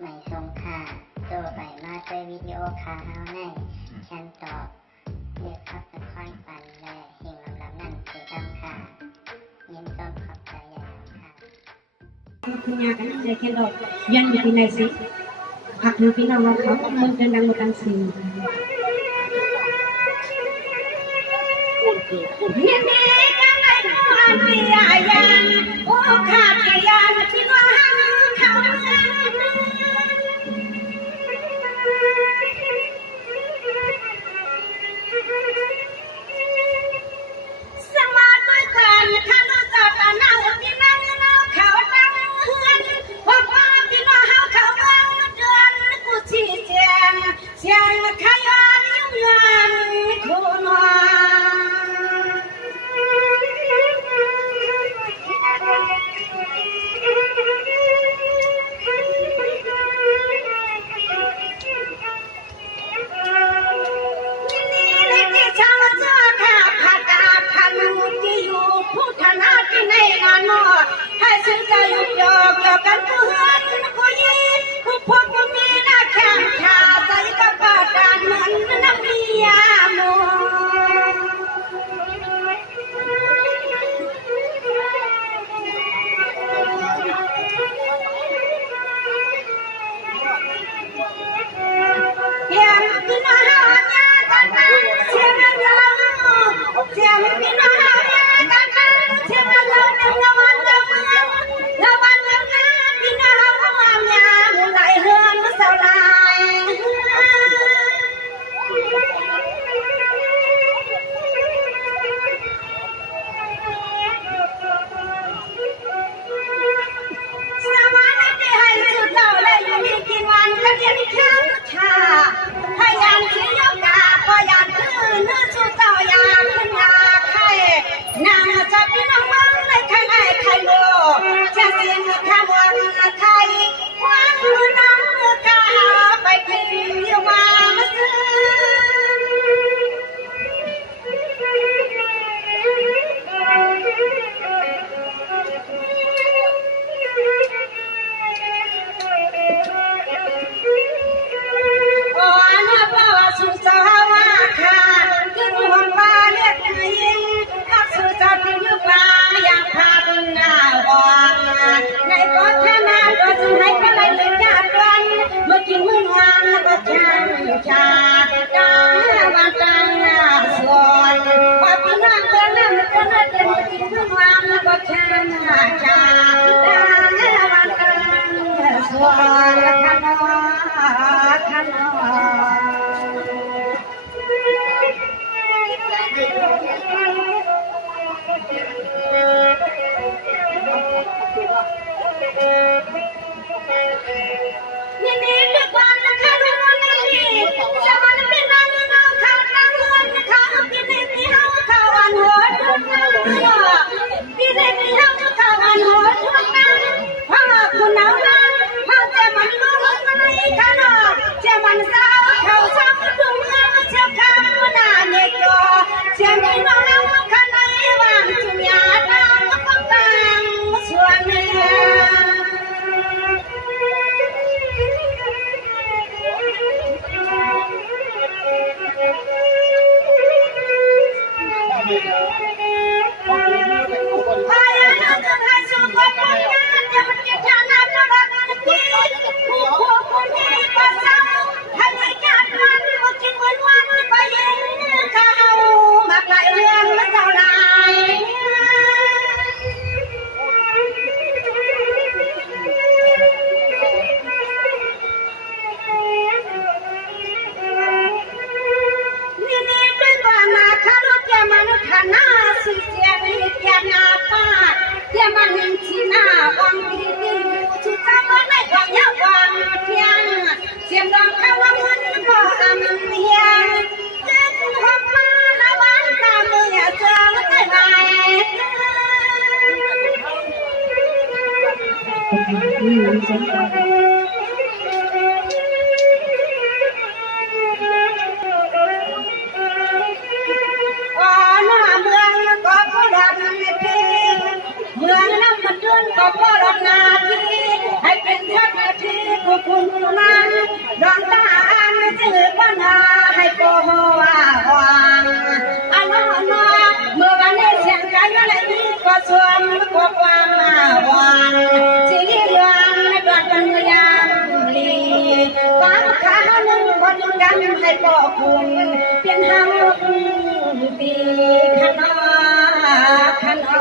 ไม่ทรงค่าตัวใบมาด้วยวิดีโอคาเฮาในฉันตอบเรียกขับตะค่อยปันและเฮงลำนั่นเกดำค่ะยินต้นขอบใจใหญ่ค่ะ punya kan saya kendor yang di nasi hak nanti nama kau menggendang makan sini คุณมาดองตาอันจืดปัญหาให้โกว่าหวังอันนอเมื่อวันนี้เสียงกันอะไรนี้ก็ชวนก็ความมาหวังสิริวันดวงปัญญาลีตามขาหนึ่งคนกันให้พ่อคุณเพียงห้าปีขนอขนอ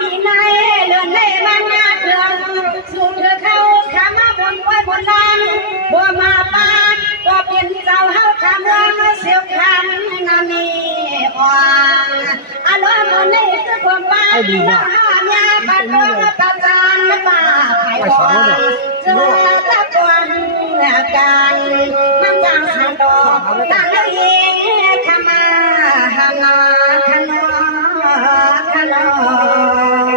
ปีไหนเลื่อนเลยมันงาเถื่อนสู่เธอเข้าขามาบนไว้บนลานบัวมาปานก็เป็นเจ้าเฮาขาเมืองเสียวคำนามีอ่างอารมณ์มันนี่คือความบ้าน้องห้ามยาปัดตัวตาจานป่าไผ่บัวเจอตะกวนกันมันจังหันดอกตาเลยขมาหานาขนอขนอ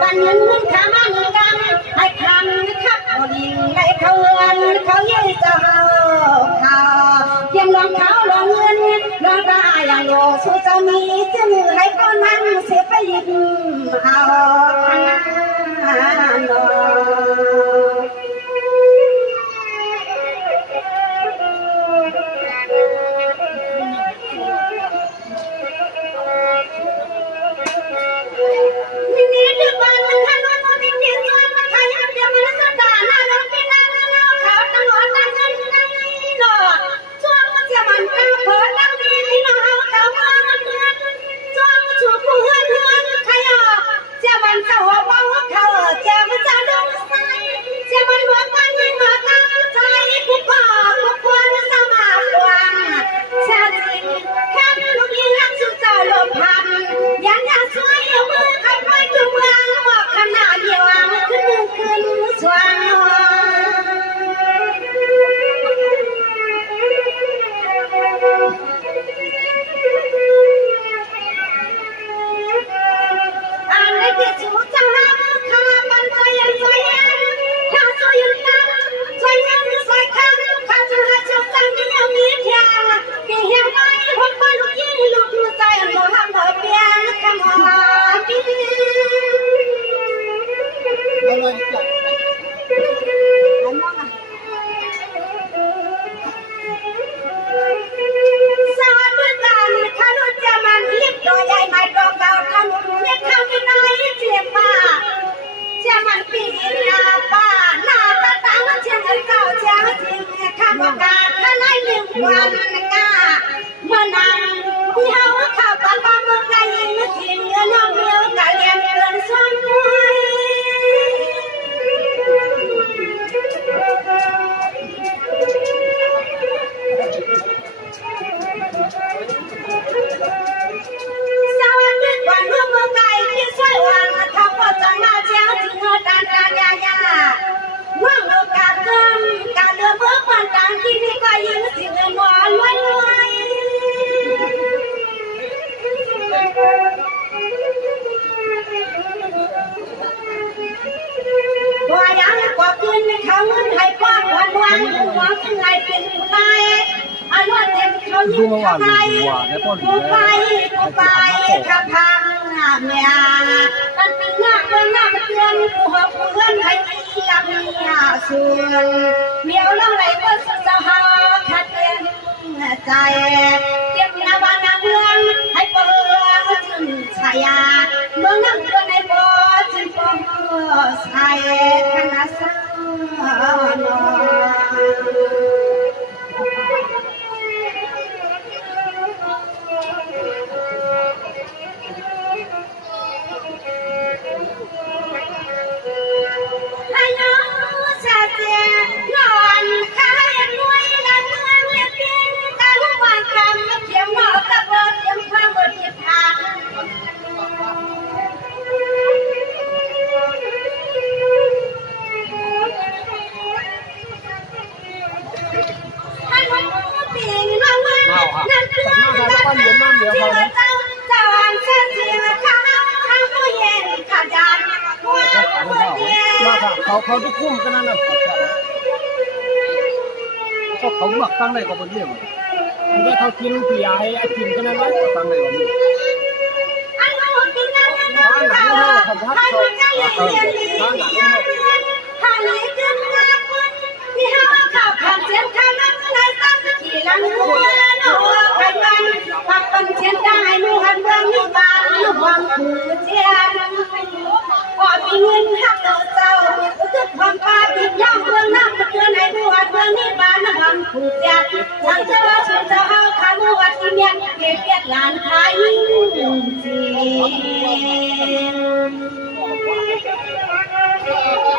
ปันเงินขามันกันให้คำคับพอดี ขึ้นสว่างอันนี้ที่สูงจังห้าข้าปันใจยังใจยังข้าช่วยยังตั้งใจยังใจข้าข้าจะให้เจ้าจังที่ยังมีเพียงที่เหี่ยวไม่ผมไปลูกยิ่งลูกดูใจบ่ห้ามบ่เปลี่ยนคำว่าพี่สาธุการข้ารู้จะมันเรียบตัวใหญ่ไม่ตรงเก่าขนุนเรียกข้าไม่น้อยเจียบมาจะมันปีหน้าป้าหน้าตาตั้งเชียงเก่าเชียงจริงข้าบอกการข้าไล่หนึ่งวันกาเมื่อนานที่เฮาข้าปันบ้าเมื่อไงยิงทิ้งเงินน้องเมืองกะเลียนเกินสมมสวัสดีกว่าเมื่อเมื่อไก่ที่ช่วยวางทำก็จะมาเช้าถึงตานตานยายาว่างโอกาสเกินการเดินเมื่อวันต่างที่นี่ก็ยิงสิ่งเงินหวานไว้บ่ยังกว่าคืนเขาเงินให้กว้างวันวันหัวคือไงเป็นผู้ไล่อารมณ์เต็มเขายิ่งไปกูไปขับทางเมียมันเป็นหน้าเป็นหน้ามันเตือนกูหอบเพื่อนให้ที่ลำเมียส่วนเมียวลงไหลก็สุดจะหาขัดเย็นใจเก็บนาบานาเมืองให้เปิดจึงชายาเมืองน้ำเกลือในบ่อจึงก็ใส่ขนาดสันให้น้องชาเจียนอนข้ายังรวยละเมืองเรียบเรียงตาหัวคำเขียวหมอกระเบิดเตรียมความบริพารให้น้องปีนละเมืองนั่นคือเจ้าเจ้าอันเส้นเสียข้าข้าผู้เย็นขาดยันหัวผู้เดียวเขาทุกคุ้มกันนั่นน่ะเขาหมักตั้งได้ก็เป็นเรื่องอันนี้เขากินพี่ยายกินกันนั่นแหละตั้งได้ก็มีอันนู้นกินนั่นนั่นเขาให้มันจะเลี้ยงดีถ้าเลี้ยงขึ้นมาคุณที่ห้าข้าวผัดเสียงข้าวนั่งไหลตั้งขี่ลังหัวโน่ไปวันผักเป็นเชียนได้ลูกหันเมืองนี่บ้านลูกวังคือเชียนพอมีเงินหักเจ้าทุกความป้าติดย่องเมืองน้ำเกลือในบัวเมืองนี่บ้านวังคือเชียนทางเจ้าสุดเจ้าเอาขาบัวที่เมียนเก็บหลานขายจริง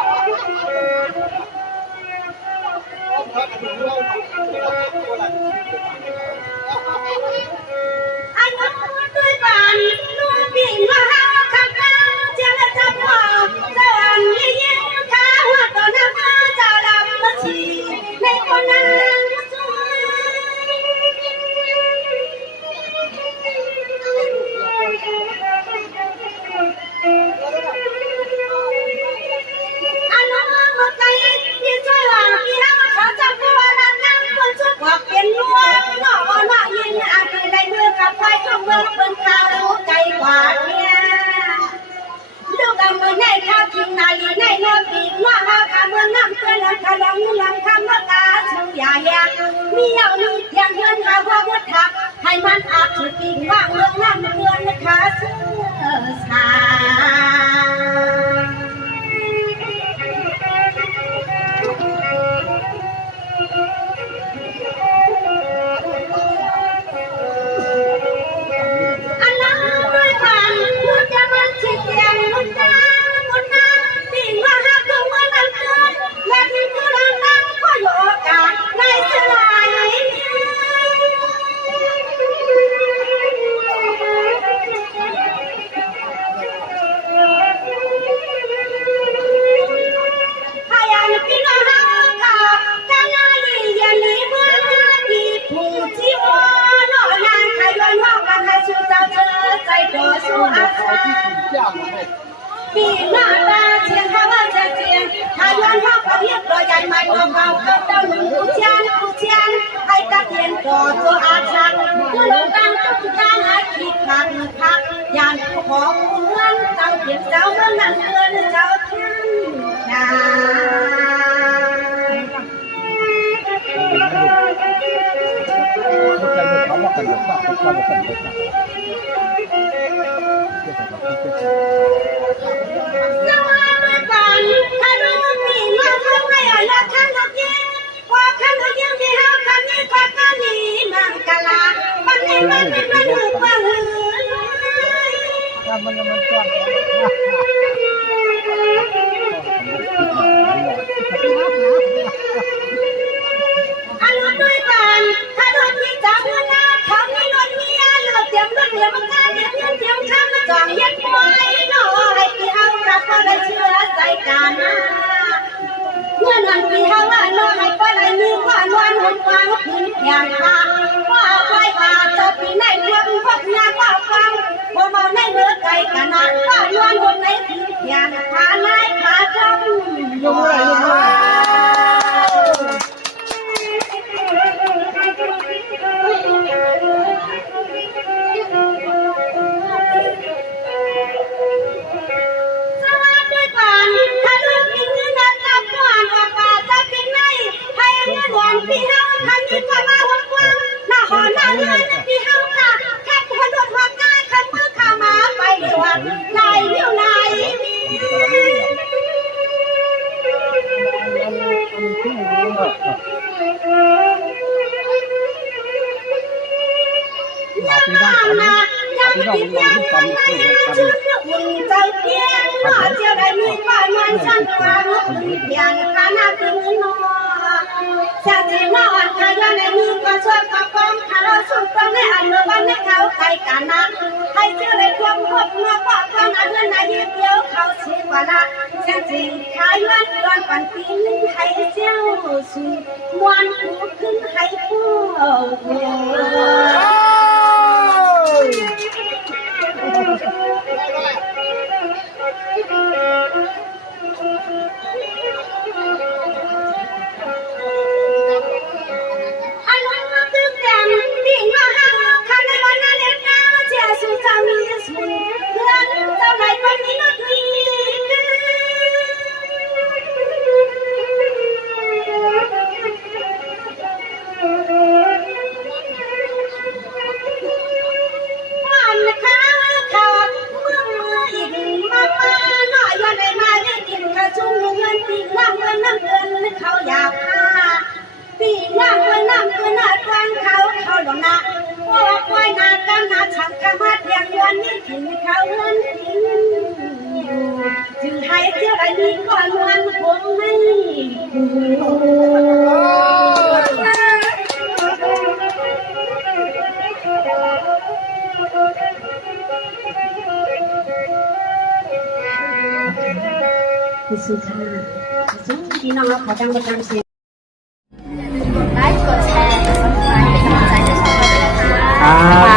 นั่งเกินเจ้าท่านนา เขาว่ากันแบบว่าเขาว่ากันแบบว่า สวัสดีกันถ้าดูมีมาทำไมละท่านลูกยิงว่าท่านลูกยิงมีเฮาคันนี้ก็คันนี้มังกลาวันนี้มันเป็นวันหูฟัง ถ้ามันก้อน อันนู้นด้วยกันถ้าโดนที่จับเงินนะเขามีรถมีอาเลือกเตรียมรถเตรียมงานเตรียมเงินเตรียมช้ำมาจองเย็นไว้น้อยที่เฮารับก็ได้เชื่อใจกันนะเมื่อนั้นที่เฮาว่าน้อยก็ได้มีความวันหงฟังถึงอย่างตาว่าไว้ว่าจะปีไหนรวมพวกงานว่าฟังบ่เมาในเมื่อไกลกันนะว่าย้อนคนไหนถึงอย่างขาไล่ขาจมอยู่ สวัสดีกันถ้าลูกมีเงินนะจับก่อนว่าป่าจะเป็นไงให้เงินหวานพี่เฮาคันนี้ก็มาหัวกว้างหน้าหอหน้าเงินพี่เฮาค่ะแค่หัวโดนหัวใจคันมือขามาไปดีกว่าไหลอยู่ไหลข้างหน้ายังติดยังคงไม่ได้ชื่อหุ่นใจเพียงหน้าเจ้าได้มีความมันฉันกว่าเพียงข้าหน้าถึงนอนชาตินอนขยันในมือก็ช่วยกับกองเขาสุดต้องให้อันเมื่อวันให้เขาใครกันนะให้เชื่อในความพบเมื่อปากความอันเงินในยืดเดียวเขาชีกว่าละเส้นจริงขายวันก่อนปันปีนให้เจ้าสุดมวนหูขึ้นให้ผู้อันนั้นมาตึกแดงดิ่งมาหาข้าในวันนั้นเล็กน้าเจ้าสุดจะมีสุดเพื่อนเจ้าไหนคนนี้นักวีวันข้าขาดมืออีกมาหน่อยย้อนในมาเล่นกินกระชุ่มเงินปีน้ำเงินน้ำเงินเขาอยากหาปีน้ำเงินน้ำเงินหน้ากลางเขาหลงนะว่าควายนากันนาฉันกำมัดอย่างวันนี้ถึงเขาเงินทิ้งจึงให้เจ้าไอ้นี่ก่อนวันคงไม่คือสุดท้ายพี่น้องเราขอจังประจำเสียงกดไลค์กดแชร์กด subscribe เป็นกำลังใจให้ช่องเราด้วยนะคะ ครับ